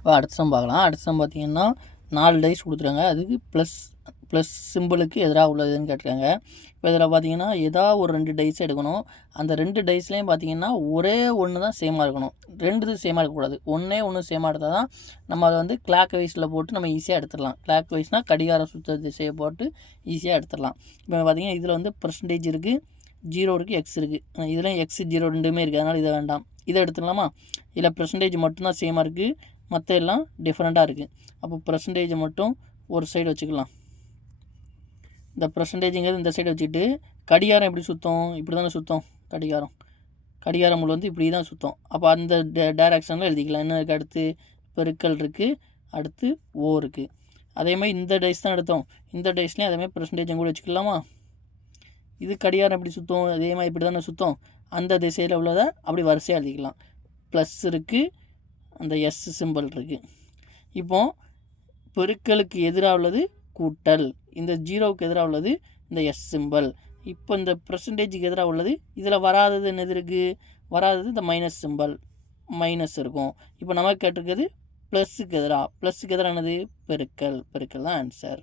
இப்போ அடுத்த சம் பார்க்கலாம். அடுத்த சம் பார்த்தீங்கன்னா நாலு டைஸ் கொடுத்துருக்காங்க. அதுக்கு ப்ளஸ் ப்ளஸ் சிம்பிளுக்கு எதிராக உள்ளதுன்னு கேட்டிருக்காங்க. இப்போ இதில் பார்த்தீங்கன்னா ஏதாவது ஒரு ரெண்டு டைஸ் எடுக்கணும். அந்த ரெண்டு டைஸ்லேயும் பார்த்தீங்கன்னா ஒரே ஒன்று தான் சேமாக இருக்கணும். ரெண்டு இது சேமாக இருக்கக்கூடாது. ஒன்றே ஒன்று சேமாக எடுத்தால் தான் நம்ம அதை வந்து கிளாக் வைஸில் போட்டு நம்ம ஈஸியாக எடுத்துடலாம். கிளாக் வைஸ்னால் கடிகார சுத்த திசையை போட்டு ஈஸியாக எடுத்துடலாம். இப்போ பார்த்தீங்கன்னா இதில் வந்து பர்சன்டேஜ் இருக்குது ஜீரோ இருக்குது எக்ஸ் இருக்குது இதில் எக்ஸ் ஜீரோ ரெண்டுமே இருக்குது அதனால் இதை வேண்டாம். இதை எடுத்துடலாமா? இதில் பர்சன்டேஜ் மட்டும்தான் சேமாக இருக்குது மற்ற எல்லாம் டிஃப்ரெண்ட்டாக இருக்குது அப்போ பர்சன்டேஜை மட்டும் ஒரு சைடு வச்சுக்கலாம். இந்த பர்சன்டேஜுங்கிறது இந்த சைடு வச்சுக்கிட்டு கடிகாரம் எப்படி சுத்தம்? இப்படி தானே சுத்தம் கடிகாரம். கடிகாரம் முள் வந்து இப்படி தான் சுத்தம். அப்போ அந்த டே டேரக்ஷனில் எழுதிக்கலாம். என்ன இருக்குது அடுத்து? பெருக்கல் இருக்குது அடுத்து ஓ இருக்குது அதே மாதிரி இந்த டைஸ் தான் எடுத்தோம். இந்த டைஸ்லேயும் அதே மாதிரி பர்சன்டேஜும் கூட வச்சுக்கலாமா? இது கடிகாரம் எப்படி சுத்தம்? அதே மாதிரி இப்படி தானே சுத்தம். அந்த திசையில் உள்ளதை அப்படி வரிசையாக எழுதிக்கலாம். ப்ளஸ் இருக்குது அந்த எஸ் சிம்பிள் இருக்குது இப்போ பெருக்கலுக்கு எதிராக உள்ளது கூட்டல். இந்த ஜீரோவுக்கு எதிராக உள்ளது இந்த எஸ் சிம்பிள் இப்போ இந்த பர்சன்டேஜுக்கு எதிராக உள்ளது இதில் வராதது என்னது இருக்குது வராதது இந்த மைனஸ் சிம்பிள் மைனஸ் இருக்கும். இப்போ நமக்கு கேட்டிருக்கிறது ப்ளஸ்ஸுக்கு எதிராக ப்ளஸ்ஸுக்கு எதிரானது பெருக்கல். பெருக்கல் தான் ஆன்சர்